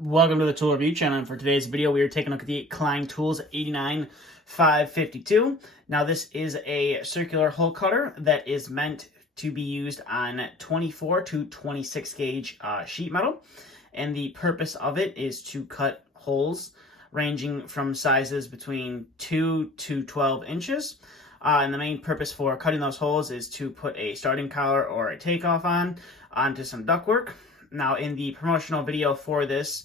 Welcome to the Tool Review channel, and for today's video we are taking a look at the Klein Tools 89552. Now this is a circular hole cutter that is meant to be used on 24 to 26 gauge sheet metal, and the purpose of it is to cut holes ranging from sizes between 2 to 12 inches. And the main purpose for cutting those holes is to put a starting collar or a takeoff onto some ductwork. Now, in the promotional video for this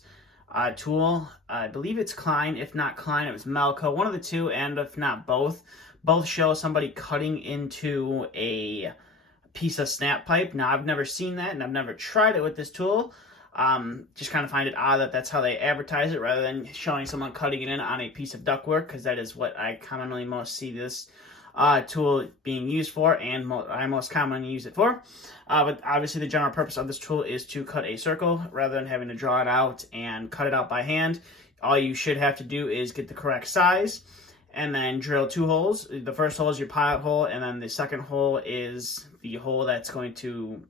tool, I believe it's Klein. If not Klein, it was Melco. One of the two, and if not both. Both show somebody cutting into a piece of snap pipe. Now, I've never seen that, and I've never tried it with this tool. Just kind of find it odd that that's how they advertise it, rather than showing someone cutting it in on a piece of ductwork, because that is what I commonly most see this tool being used for, and I most commonly use it for. But obviously the general purpose of this tool is to cut a circle rather than having to draw it out and cut it out by hand. All you should have to do is get the correct size and then drill two holes. The first hole is your pilot hole, and then the second hole is the hole that's going to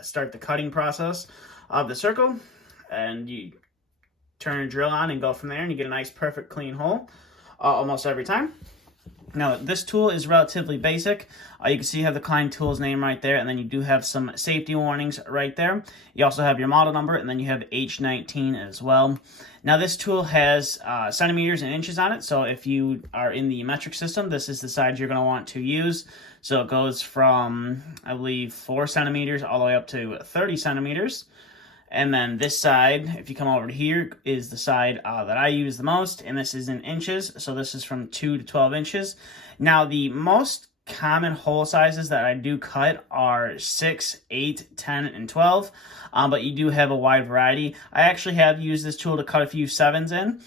start the cutting process of the circle. And you turn your drill on and go from there, and you get a nice perfect clean hole almost every time. Now, this tool is relatively basic. You can see you have the Klein Tools name right there, and then you do have some safety warnings right there. You also have your model number, and then you have H19 as well. Now, this tool has centimeters and inches on it, so if you are in the metric system, this is the size you're going to want to use. So it goes from, I believe, 4 centimeters all the way up to 30 centimeters. And then this side, if you come over to here, is the side that I use the most, and this is in inches, so this is from 2 to 12 inches. Now, the most common hole sizes that I do cut are 6, 8, 10, and 12, but you do have a wide variety. I actually have used this tool to cut a few 7s in,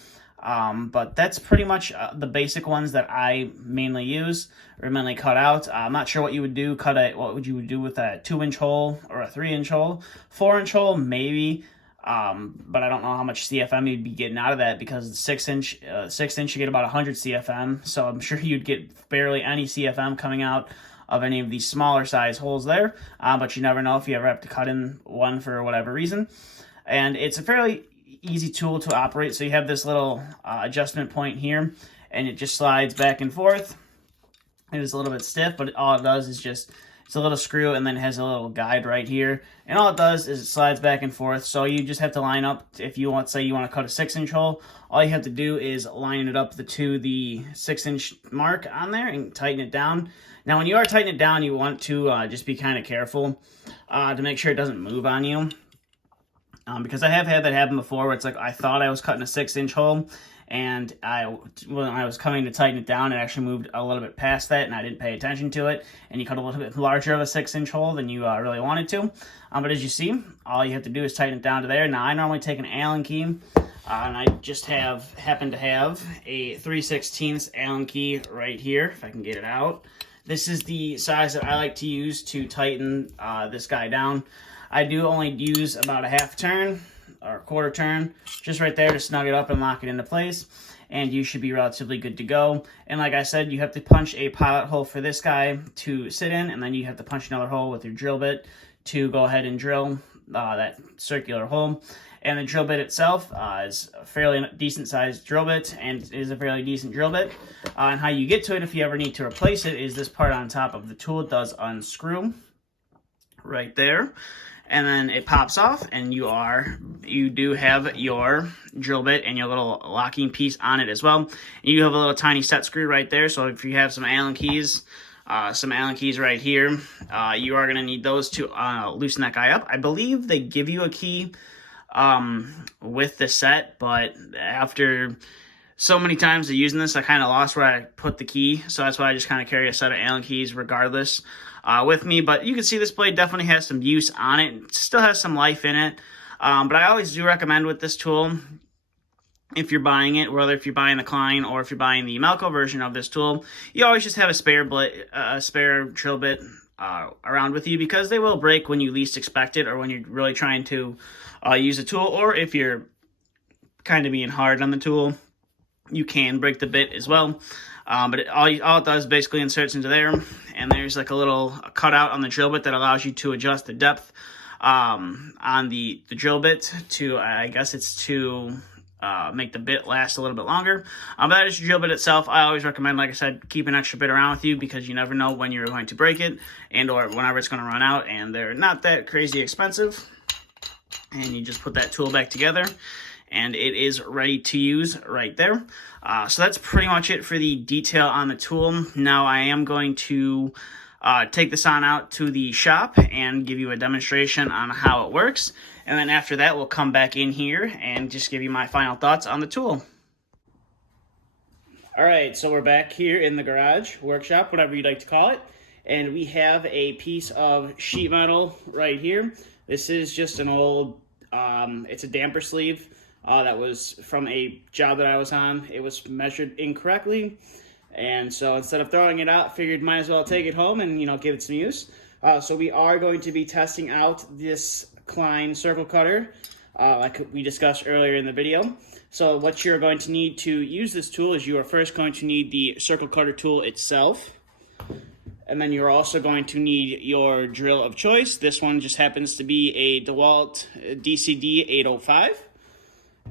but that's pretty much the basic ones that I mainly use or mainly cut out. I'm not sure what you would do. What would you do with a 2-inch hole or a 3-inch hole? 4-inch hole, maybe, but I don't know how much CFM you'd be getting out of that, because the 6-inch you get about 100 CFM, so I'm sure you'd get barely any CFM coming out of any of these smaller size holes there, but you never know if you ever have to cut in one for whatever reason. And it's a fairly easy tool to operate. So you have this little adjustment point here, and it just slides back and forth. It is a little bit stiff, but all it does is it's a little screw, and then it has a little guide right here, and all it does is it slides back and forth. So you just have to line up. If you want, say you want to cut a 6-inch hole, all you have to do is line it up to the 6-inch mark on there and tighten it down. Now, when you are tightening it down, you want to just be kind of careful to make sure it doesn't move on you. Because I have had that happen before, where it's like I thought I was cutting a 6-inch hole, and when I was coming to tighten it down, it actually moved a little bit past that, and I didn't pay attention to it, and you cut a little bit larger of a 6-inch hole than you really wanted to. But as you see, all you have to do is tighten it down to there. Now, I normally take an Allen key, and I just happen to have a 3/16 Allen key right here, if I can get it out. This is the size that I like to use to tighten this guy down. I do only use about a half turn or a quarter turn, just right there to snug it up and lock it into place, and you should be relatively good to go. And like I said, you have to punch a pilot hole for this guy to sit in, and then you have to punch another hole with your drill bit to go ahead and drill that circular hole. And the drill bit itself is a fairly decent sized drill bit, and it is a fairly decent drill bit. And how you get to it, if you ever need to replace it, is this part on top of the tool. It does unscrew right there, and then it pops off, and you do have your drill bit and your little locking piece on it as well. And you have a little tiny set screw right there, so if you have some Allen keys right here, you are going to need those to loosen that guy up. I believe they give you a key with the set, but after so many times of using this, I kind of lost where I put the key, so that's why I just kind of carry a set of Allen keys regardless with me. But you can see this blade definitely has some use on it. It still has some life in it, but I always do recommend with this tool, if you're buying it, whether if you're buying the Klein or if you're buying the Melco version of this tool, you always just have a spare drill bit around with you, because they will break when you least expect it, or when you're really trying to use a tool, or if you're kind of being hard on the tool, you can break the bit as well. But all it does basically inserts into there, and there's like a little cutout on the drill bit that allows you to adjust the depth on the drill bit to, I guess it's to make the bit last a little bit longer. But that is the drill bit itself. I always recommend, like I said, keep an extra bit around with you because you never know when you're going to break it and or whenever it's going to run out, and they're not that crazy expensive. And you just put that tool back together and it is ready to use right there. So that's pretty much it for the detail on the tool. Now I am going to take this on out to the shop and give you a demonstration on how it works. And then after that, we'll come back in here and just give you my final thoughts on the tool. All right, so we're back here in the garage, workshop, whatever you'd like to call it. And we have a piece of sheet metal right here. This is just an old, it's a damper sleeve that was from a job that I was on. It was measured incorrectly. And so instead of throwing it out, figured might as well take it home and, give it some use. So we are going to be testing out this Klein circle cutter, like we discussed earlier in the video. So what you're going to need to use this tool is you are first going to need the circle cutter tool itself. And then you're also going to need your drill of choice. This one just happens to be a DeWalt DCD 805.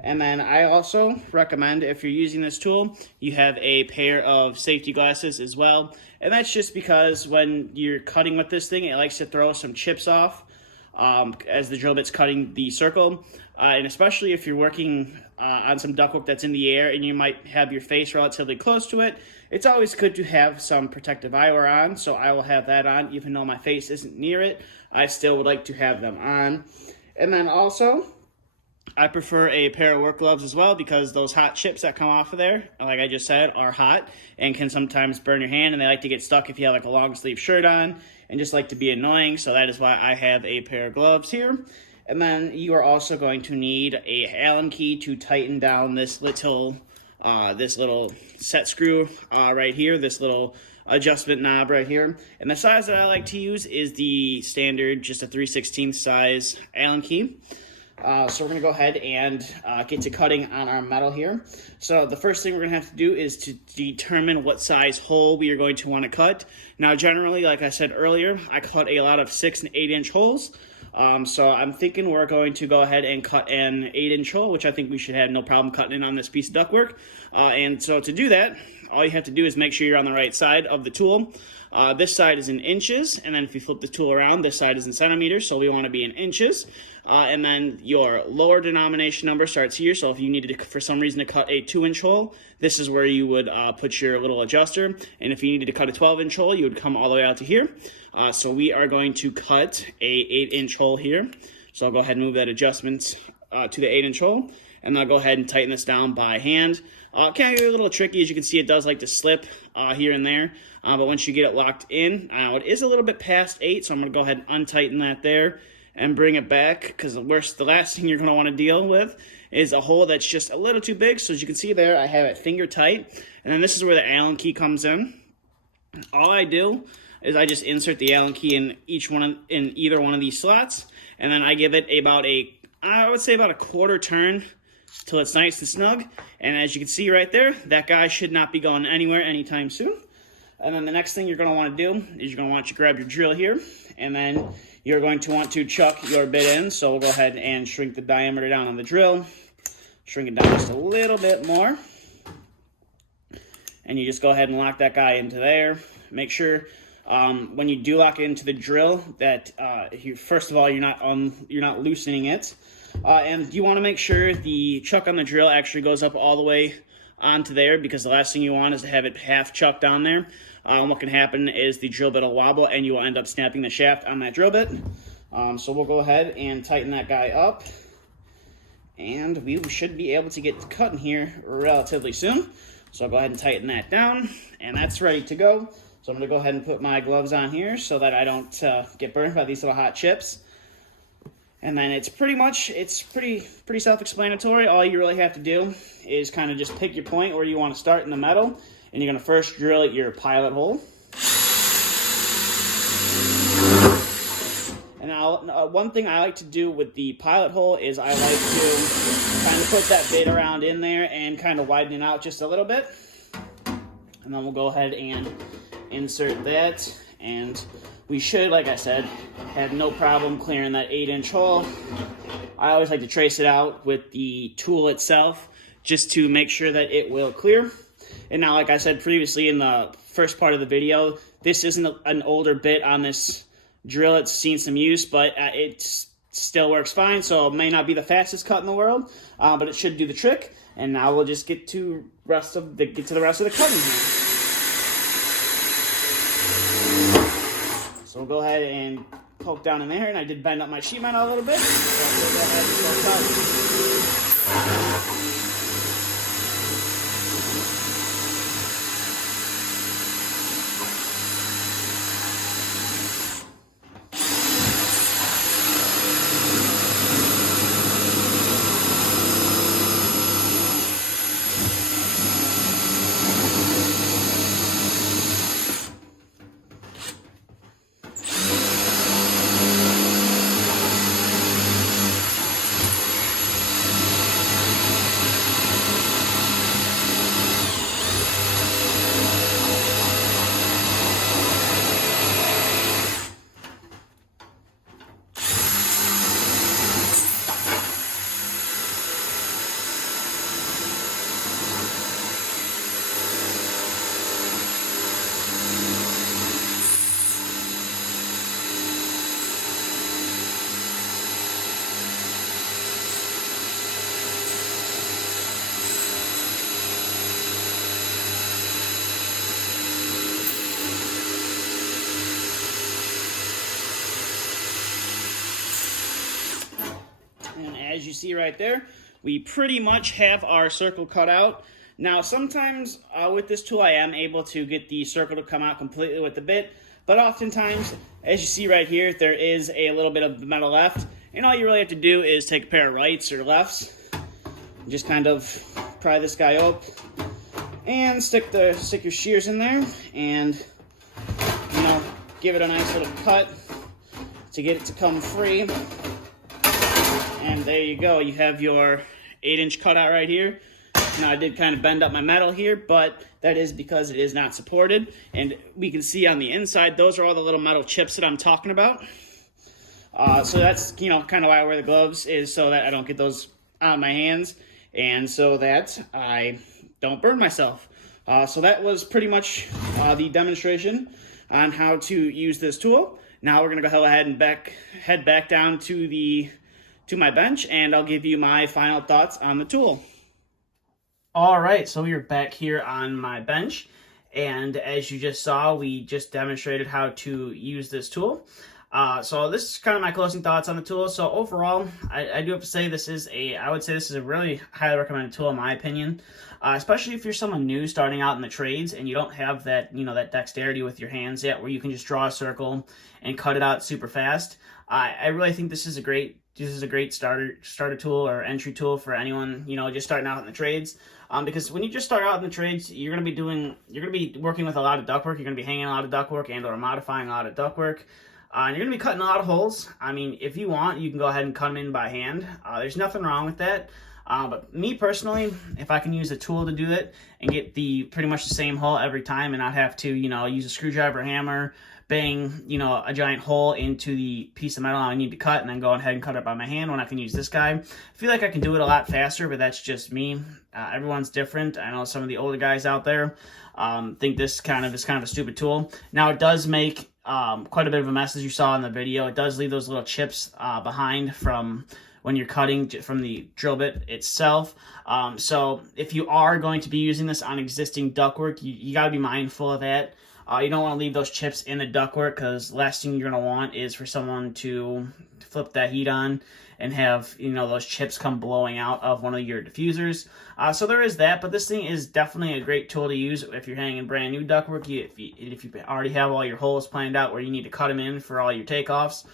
And then I also recommend, if you're using this tool, you have a pair of safety glasses as well. And that's just because when you're cutting with this thing, it likes to throw some chips off as the drill bit's cutting the circle. And especially if you're working on some ductwork that's in the air and you might have your face relatively close to it, it's always good to have some protective eyewear on. So I will have that on, even though my face isn't near it. I still would like to have them on. And then also, I prefer a pair of work gloves as well because those hot chips that come off of there, like I just said, are hot and can sometimes burn your hand, and they like to get stuck if you have like a long sleeve shirt on and just like to be annoying. So that is why I have a pair of gloves here. And then you are also going to need a Allen key to tighten down this little set screw right here, this little adjustment knob right here. And the size that I like to use is the standard, just a 3/16 size Allen key. So we're going to go ahead and get to cutting on our metal here. So the first thing we're going to have to do is to determine what size hole we are going to want to cut. Now generally, like I said earlier, I cut a lot of 6 and 8 inch holes. So I'm thinking we're going to go ahead and cut an 8-inch hole, which I think we should have no problem cutting in on this piece of ductwork. And so to do that, all you have to do is make sure you're on the right side of the tool. This side is in inches, and then if you flip the tool around, this side is in centimeters, so we want to be in inches. And then your lower denomination number starts here, so if you needed to, for some reason, to cut a 2-inch hole, this is where you would put your little adjuster. And if you needed to cut a 12-inch hole, you would come all the way out to here. So we are going to cut a 8-inch hole here. So I'll go ahead and move that adjustment to the 8-inch hole, and I'll go ahead and tighten this down by hand. Can be a little tricky. As you can see, it does like to slip here and there. But once you get it locked in, it is a little bit past 8, so I'm going to go ahead and untighten that there and bring it back, because the last thing you're going to want to deal with is a hole that's just a little too big. So as you can see there, I have it finger tight, and then this is where the Allen key comes in. All I do is I just insert the Allen key in either one of these slots, and then I give it about I would say about a quarter turn till it's nice and snug. And as you can see right there, that guy should not be going anywhere anytime soon. And then the next thing you're going to want to do is you're going to want to grab your drill here, and then you're going to want to chuck your bit in. So we'll go ahead and shrink the diameter down on the drill, shrink it down just a little bit more, and you just go ahead and lock that guy into there. Make sure when you do lock it into the drill that first of all you're not loosening it, and you want to make sure the chuck on the drill actually goes up all the way onto there, because the last thing you want is to have it half chucked down there. What can happen is the drill bit will wobble and you will end up snapping the shaft on that drill bit. So we'll go ahead and tighten that guy up, and we should be able to get cutting here relatively soon. So I'll go ahead and tighten that down, and that's ready to go. So I'm going to go ahead and put my gloves on here so that I don't get burned by these little hot chips. And then it's pretty self-explanatory. All you really have to do is kind of just pick your point where you want to start in the metal, and you're going to first drill your pilot hole. And now, one thing I like to do with the pilot hole is I like to kind of put that bit around in there and kind of widen it out just a little bit. And then we'll go ahead and insert that, and we should, like I said, have no problem clearing that 8-inch hole. I always like to trace it out with the tool itself just to make sure that it will clear. And now, like I said previously in the first part of the video, this isn't an older bit on this drill. It's seen some use, but it still works fine. So it may not be the fastest cut in the world, but it should do the trick. And now we'll just get to the rest of the cutting here. So we'll go ahead and poke down in there, and I did bend up my sheet metal a little bit. So we'll go ahead and poke out. And as you see right there, we pretty much have our circle cut out. Now, sometimes with this tool, I am able to get the circle to come out completely with the bit, but oftentimes, as you see right here, there is a little bit of the metal left, and all you really have to do is take a pair of rights or lefts, and just kind of pry this guy up, and stick your shears in there, and give it a nice little cut to get it to come free. And there you go, you have your 8-inch cutout right here. Now, I did kind of bend up my metal here, but that is because it is not supported. And we can see on the inside, those are all the little metal chips that I'm talking about. So that's, kind of why I wear the gloves, is so that I don't get those on my hands, and so that I don't burn myself. So that was pretty much the demonstration on how to use this tool. Now we're going to go ahead and head back down to my bench, and I'll give you my final thoughts on the tool. All right, so we are back here on my bench, and as you just saw, we just demonstrated how to use this tool. So this is kind of my closing thoughts on the tool. So overall, I do have to say I would say this is a really highly recommended tool in my opinion, especially if you're someone new starting out in the trades and you don't have that, that dexterity with your hands yet, where you can just draw a circle and cut it out super fast. I really think this is a great starter tool or entry tool for anyone, just starting out in the trades. Because when you just start out in the trades, you're going to be working with a lot of ductwork. You're going to be hanging a lot of ductwork and or modifying a lot of ductwork. And you're going to be cutting a lot of holes. I mean, if you want, you can go ahead and cut them in by hand. There's nothing wrong with that. But me personally, if I can use a tool to do it and get pretty much the same hole every time and not have to, use a screwdriver, hammer, bang, a giant hole into the piece of metal I need to cut and then go ahead and cut it by my hand when I can use this guy. I feel like I can do it a lot faster, but that's just me. Everyone's different. I know some of the older guys out there think this is kind of a stupid tool. Now, it does make quite a bit of a mess, as you saw in the video. It does leave those little chips behind from when you're cutting from the drill bit itself. So if you are going to be using this on existing ductwork, you got to be mindful of that. You don't want to leave those chips in the ductwork, because last thing you're going to want is for someone to flip that heat on and have those chips come blowing out of one of your diffusers. So there is that, but this thing is definitely a great tool to use if you're hanging brand new ductwork. If you already have all your holes planned out where you need to cut them in for all your takeoffs,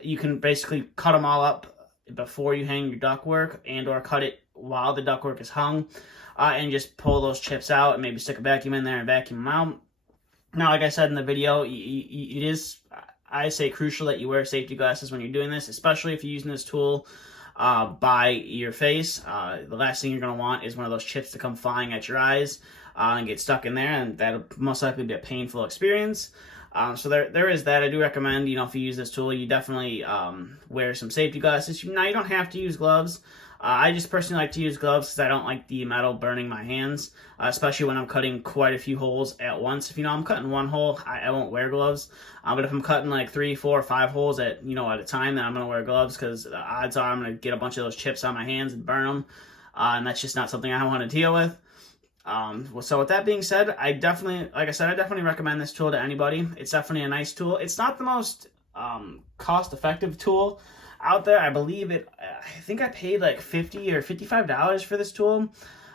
you can basically cut them all up before you hang your ductwork, and or cut it while the ductwork is hung, and just pull those chips out and maybe stick a vacuum in there and vacuum them out. Now, like I said in the video, it is, I say, crucial that you wear safety glasses when you're doing this, especially if you're using this tool by your face. The last thing you're going to want is one of those chips to come flying at your eyes and get stuck in there, and that'll most likely be a painful experience. So there is that. I do recommend, if you use this tool, you definitely wear some safety glasses. Now, you don't have to use gloves. I just personally like to use gloves because I don't like the metal burning my hands, especially when I'm cutting quite a few holes at once. If I'm cutting one hole, I won't wear gloves. But if I'm cutting like 3, 4, 5 holes at a time, then I'm gonna wear gloves because the odds are I'm gonna get a bunch of those chips on my hands and burn them, and that's just not something I want to deal with. So with that being said, I definitely recommend this tool to anybody. It's definitely a nice tool. It's not the most cost-effective tool out there. I think I paid like $50 or $55 for this tool.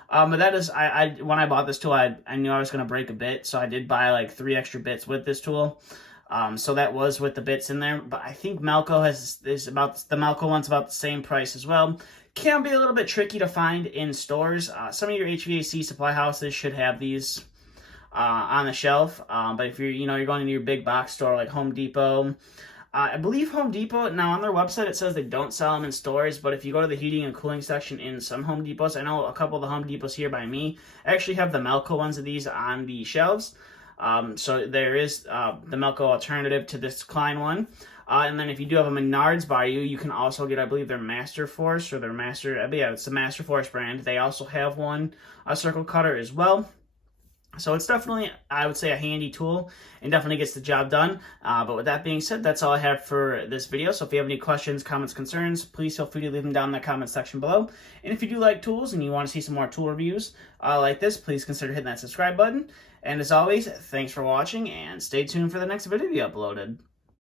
But that is, when I bought this tool, I knew I was going to break a bit, so I did buy like 3 extra bits with this tool. So that was with the bits in there. But I think Melco the Melco one's about the same price as well. Can be a little bit tricky to find in stores. Some of your HVAC supply houses should have these on the shelf. But if you're going into your big box store like Home Depot, I believe Home Depot, now on their website it says they don't sell them in stores, but if you go to the heating and cooling section in some Home Depots, I know a couple of the Home Depots here by me actually have the Melco ones of these on the shelves. So there is the Melco alternative to this Klein one. And then if you do have a Menards by you, you can also get, I believe, their Master Force or their it's the Master Force brand. They also have one, a circle cutter as well. So it's definitely, I would say, a handy tool and definitely gets the job done. But with that being said, that's all I have for this video. So if you have any questions, comments, concerns, please feel free to leave them down in the comment section below. And if you do like tools and you want to see some more tool reviews like this, please consider hitting that subscribe button. And as always, thanks for watching and stay tuned for the next video to be uploaded.